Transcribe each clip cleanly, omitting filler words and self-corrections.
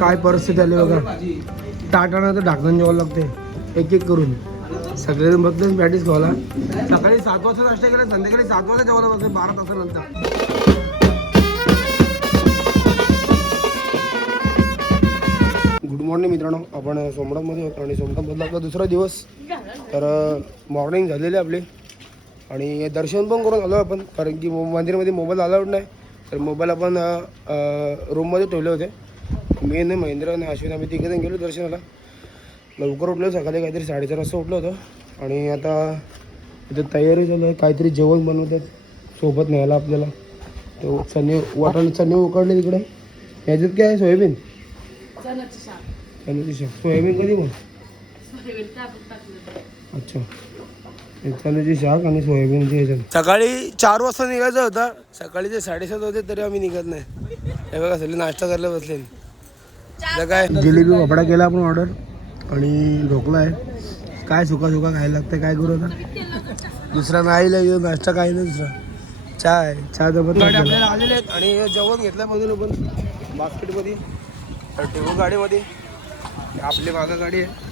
काय परिस्थिती आली बघा. टाटाना तर ढाकण जेवावं लागते एक एक करून. सगळेजण बघतेच पॅटीस खावाला. सकाळी 7 वाजता नाश्ता केला, संध्याकाळी 7 वाजता जेवायला बघते 12 तासानंतर. गुड मॉर्निंग मित्रांनो. आपण सोमनाथमध्ये होतो आणि सोमनाथमधला आपला दुसरा दिवस. तर मॉर्निंग झालेली आपली आणि दर्शन पण करून आलो आपण, कारण की मंदिरामध्ये मोबाईल अलाउड नाही. तर मोबाईल आपण रूममध्ये ठेवले होते. मी आणि महेंद्र आणि अश्विन आम्ही तिघेजण गेलो दर्शनाला. लवकर उठलो, सकाळी काहीतरी 4:30 वाजता उठलो होतो. आणि आता इथं तयारी चालू आहे, काहीतरी जेवण बनवतात सोबत न्यायला आपल्याला. तो चणे वाटाणे चणे उकडले तिकडे. ह्याच्यात काय आहे? सोयाबीन. चण्याची शाक. सोयाबीन कधी मग? अच्छा, चण्याची शाक आणि सोयाबीनची ह्याच्यात. सकाळी 4 वाजता निघायचं होतं. सकाळीचे 7:30 होते तरी आम्ही निघत नाही. हे बघा सगळे नाश्ता करायला बसले. काय जिलेबी वापडा केला आपण ऑर्डर आणि ढोकला आहे. काय सुका खायला लागतं, काय करू आता. दुसरा नाही लागेल नाश्ता, काही नाही दुसरा. चहा जबत गाडी आपल्याला आलेले आहेत आणि जेवण घेतलं म्हणून आपण बास्केटमध्ये ठेवू गाडीमध्ये. आपली मागं गाडी आहे.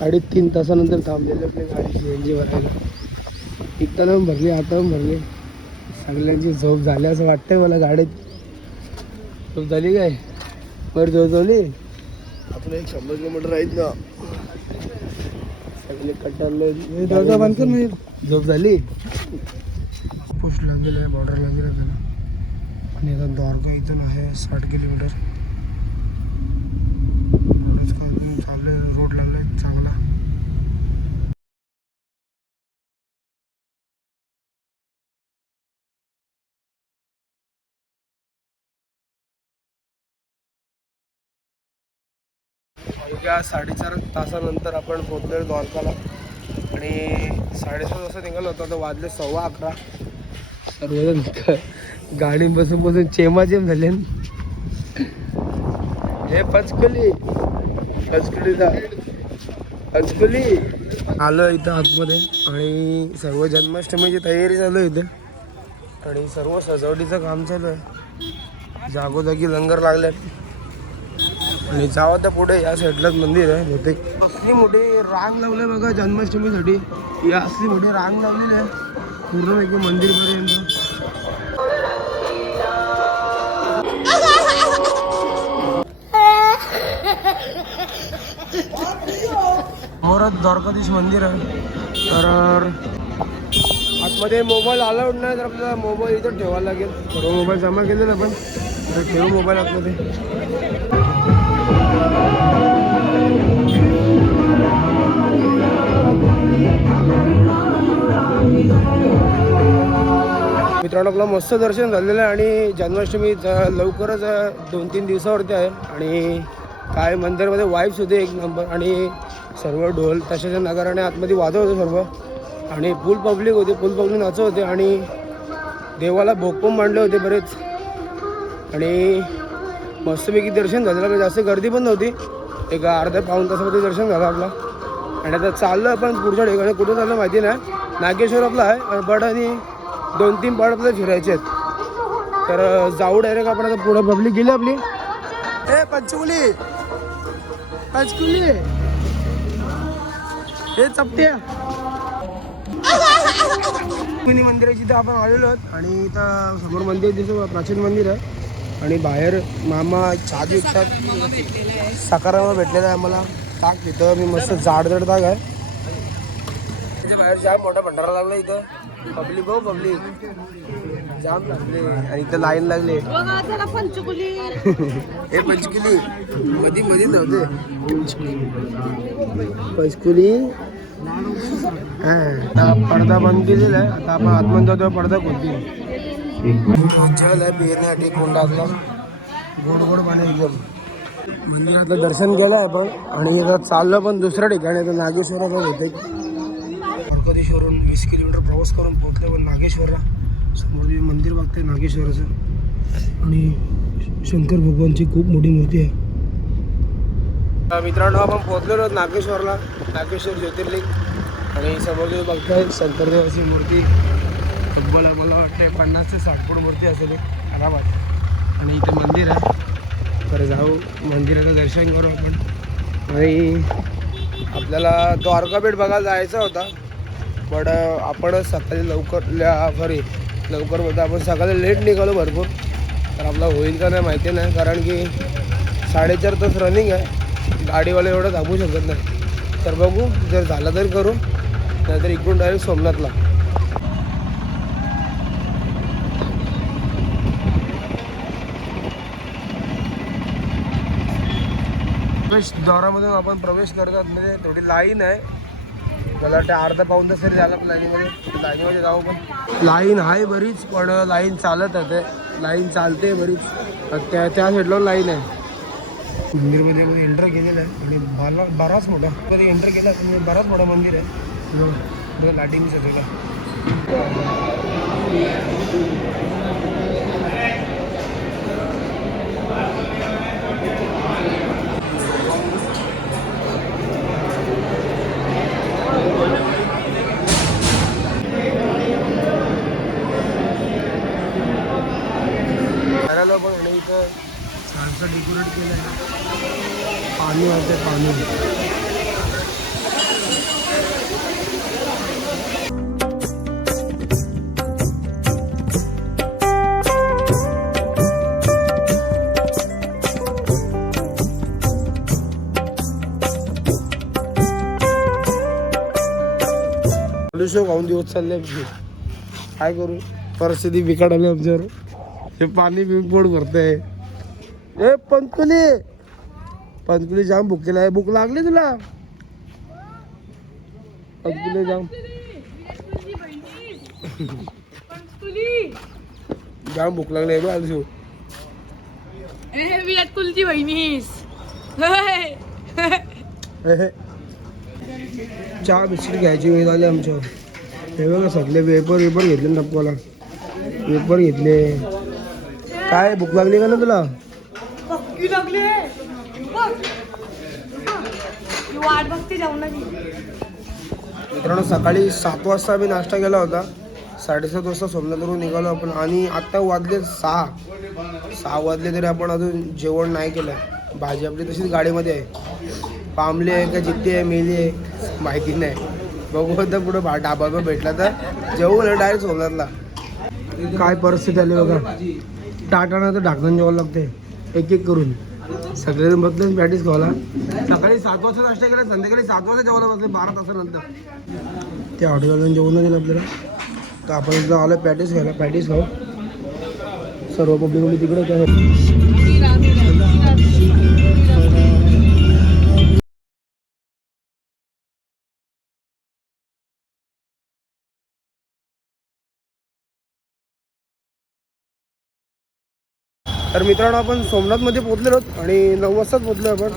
गाडी 3 तासानंतर थांबलेली आपली गाडी CNG भरायला. इथं भरली, आता भरली. सगळ्यांची झोप झाली असं वाटतंय मला. गाडीत झोप झाली काय? बरं झोप झाली. आपलं 100 किलोमीटर आहेत ना. सगळे कटारले दरवाजा बंद कर. म्हणजे झोप झाली. पुश लागलेलं आहे, बॉर्डर लागलेलं आहे त्याला. आणि आता द्वारका इथून आहे 60 किलोमीटर. चालू आहे, रोड लागला आहे चांगला. अवघ्या 4.5 तासानंतर आपण पोहोचलो द्वारकाला. आणि 7:30 वाजता निघालो होतो. आता वाजले 11:15. सर्वजण गाडी बसून चेमाचेम झाले. हे पंचकुली आलो इथं आतमध्ये. आणि सर्व जन्माष्टमीची तयारी चालू आहे इथं. आणि सर्व सजावटीचं काम चालू आहे. जागोजागी लंगर लागले. आणि जावं तर पुढे या साईडलाच मंदिर आहे बहुतेक. असली मोठी रांग लावली आहे बघा जन्माष्टमीसाठी. या असली मोठी रांग लावलेली आहे पूर्ण एक मंदिरपर्यंत. मोरात द्वारकाधीश मंदिर आहे. तर आतमध्ये मोबाईल अलाउड नाही, तर आपल्याला मोबाईल इथं ठेवायला लागेल. सर्व मोबाईल जमा केलेला पण ठेवू मोबाईल आतमध्ये. मित्रांनो आपलं मस्त दर्शन झालेलं आहे. आणि जन्माष्टमी लवकरच 2-3 दिवसावरती आहे. आणि काय मंदिरामध्ये वाईब्स होते एक नंबर. आणि सर्व ढोल तशाच्या नगाराने आतमध्ये वाजवत होते सर्व. आणि फुल पब्लिक होते, फुल पब्लिक नाचत होते. आणि देवाला भोग पण मांडले होते बरेच. आणि मस्तपैकी दर्शन झालेलं. जास्त गर्दी पण नव्हती. एक अर्ध्या-पाऊण तासामध्ये दर्शन झालं आपला. आणि आता चाललं आपण पुढच्या ठिकाणी. कुठं चाललं माहिती नाही. नागेश्वर आपला आहे बट आणि 2-3 पाड आपल्याला फिरायचे आहेत. तर जाऊ डायरेक्ट आपण. आता पुढं पब्लिक गेली आपली. पंचकुली हे चपट्या मिनी मंदिराची इथं आपण आलेलो आहोत. आणि इथं समोर मंदिर दिसतो, प्राचीन मंदिर आहे. आणि बाहेर मामा चहा विकतात. सकारामा भेटलेला आहे आम्हाला. ताक तिथं मी मस्त जाड ताक आहे. त्याच्या बाहेर जाम मोठा भंडारा लागला इथं. पब्लिक जाम लागले. आणि इथं लाईन लागले. हे पंचकुली मध्ये नव्हते. पंचकुली हा पडदा बंद केलेला आहे. आता आपण आतमध्ये जातो, पडदा खोलतील. जल आहे पिण्यासाठी कोंडातला गोड गोड पाणी एकदम. मंदिरातलं दर्शन केलं आहे पण आणि आता चाललं पण दुसऱ्या ठिकाणी. आता नागेश्वराला होते गणपतीश्वरून 20 किलोमीटर प्रवास करून पोहोचले पण नागेश्वरला. समोर मंदिर बघते नागेश्वराचं आणि शंकर भगवानची खूप मोठी मूर्ती आहे. मित्रांनो आपण पोहोचलेलो आहोत नागेश्वरला. नागेश्वर ज्योतिर्लिंग आणि समोर तुम्ही बघताय शंकरदेवाची मूर्ती. तब्बल मला वाटते 50 ते 60 फूट मूर्ती असेल आरामात. आणि इथे मंदिर आहे. तर जाऊ मंदिराचं दर्शन करू आपण. आणि आपल्याला द्वारकापेठ बघायला जायचा होता पण आपण सकाळी लवकर होतं. आपण सकाळी लेट निघालो भरपूर. तर आपला होईल का नाही माहिती नाही कारण की 4.5 तास रनिंग आहे. गाडीवाला एवढं थांबू शकत नाही. तर बघू जर झालं तर करू नाहीतर इकडून डायरेक्ट सोमनाथला. प्रवेशद्वारामधून आपण प्रवेश करतात म्हणजे थोडी लाईन आहे. मला वाटतं अर्धा पाऊण तास तरी झाला पण लाईनमध्ये जाऊ. पण लाईन आहे बरीच पण लाईन चालत आहे. लाईन चालते बरीच. त्या साईडला लाईन आहे. मंदिरमध्ये एंटर केलेलं आहे आणि बराच मोठा मध्ये एंटर केला म्हणजे बराच मोठा मंदिर आहे. लाटिंग सजवलं. पण इथं छानसं डेकोरेट केलं आहे. पाणी वाहते पाणी. शो खाऊन दिवस चालले आमचे. काय करू परिस्थिती बिकट आली आमच्यावर. हे पाणी पोट भरतंय. ए पंचकुली जाम भुकेला आहे. भूक लागली तुला? पंचकुली जाम भूक लागली आहे. आलू कुलची बहिणीस चहा बिस्किट घ्यायची वेळ झाली आमच्यावर. हे बघा सगळे वेपर घेतले टप्पाला. वेपर घेतले. काय भूक लागली का ना तुला? मित्रांनो सकाळी 7 वाजता आम्ही नाश्ता केला होता. 7:30 वाजता सोमनाथवरून निघालो आपण आणि आत्ता वाजले 6 वाजले तरी आपण अजून जेवण नाही केलं. भाजी आपली तशीच गाडीमध्ये आहे. पामले आहे का जित्ती आहे मेली आहे माहिती नाही. बघू आता पुढं ढाबा भेटला तर जेवण डायरेक्ट सोमनाथला. काय परिस्थिती आली बघा. टाटाना तर ढाकण जेवावं लागते एक करून. सगळेजण बसले पॅटीस खावाला. सकाळी 7 वाजता नाश्ता केला. संध्याकाळी 7 वाजता जेवायला बसले 12 तासानंतर. त्या हॉटेलवाल्यानं जेवण दिलं आपल्याला. तर आपण एकदा आलो पॅटीस खायला. पॅटीस खाऊ. सर्व पब्लिक तिकडे तर मित्रांनो आपण सोमनाथमध्ये पोहोचलेलो आहोत आणि 9 वाजताच पोहोचलो आपण.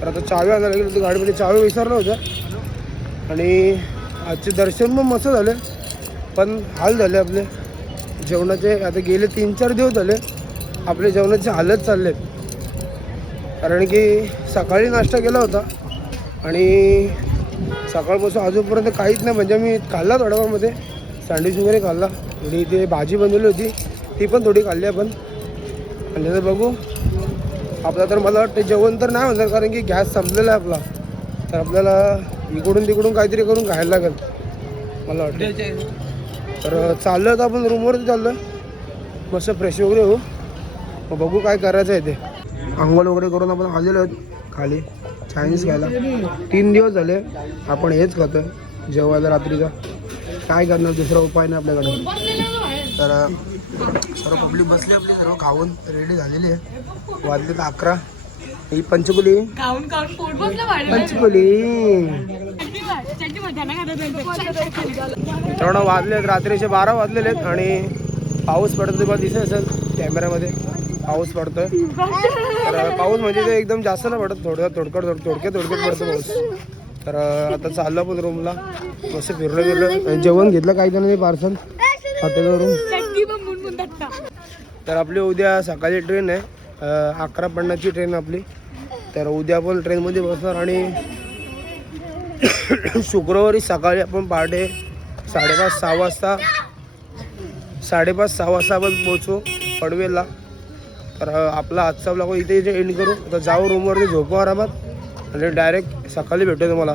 तर आता चावी आणायला गेलो. गाडीमध्ये चावी विसरलं होतं आणि आजचे दर्शन पण मस्त झाले पण हाल झाले आपले जेवणाचे. आता गेले 3-4 दिवस झाले आपले जेवणाचे हालत चाललेत. कारण की सकाळी नाश्ता केला होता आणि सकाळपासून अजूनपर्यंत काहीच नाही. म्हणजे मी खाल्ला थोड्यामध्ये सँडविच वगैरे खाल्ला. थोडी ते भाजी बनवली होती ती पण थोडी खाल्ली आपण. आणि तर बघू आपला तर मला वाटतं जेवण तर नाही होणार कारण की गॅस संपलेला आहे आपला. तर आपल्याला इकडून तिकडून काहीतरी करून खायला लागेल मला वाटतं. तर चाललो आहे आपण रूमवरती चाललो आहे. मस्त फ्रेश वगैरे हो. मग बघू काय करायचं आहे ते. अंघोळ वगैरे करून आपण आलेलो आहेत खाली चायनीज खायला. 3 दिवस झाले आपण हेच खातो आहे जेवायला रात्रीचा. काय करणार दुसरा उपाय नाही आपल्याकडे. तर सर्व पब्लिक बसली आपली सर्व खाऊन रेडी झालेली आहे. वाजले 11. ही पंचकुली मित्रांनो वाजले रात्रीचे 12 वाजलेले आहेत आणि पाऊस पडतो तुम्हाला दिसत असेल कॅमेऱ्यामध्ये पाऊस पडतोय. तर पाऊस म्हणजे ते एकदम जास्त नाही पडत, थोडक्यात पडतो पाऊस. तर आता चाललो आपण रूमला, मस्त फिरलो. जेवण घेतलं काही जणांनी पार्सल हॉटेलवरून. तर आपली उद्या सकाळी ट्रेन आहे 11:50ची ट्रेन आपली. तर उद्या आपण ट्रेनमध्ये बसणार आणि शुक्रवारी सकाळी आपण पहाटे 5:30-6 वाजता आपण पोहोचू पडवेलला. तर आपला आजचा ब्लॉग इथे एंड करू. तर जाऊ रूमवरती झोपू आरामात आणि डायरेक्ट सकाळी भेटू तुम्हाला.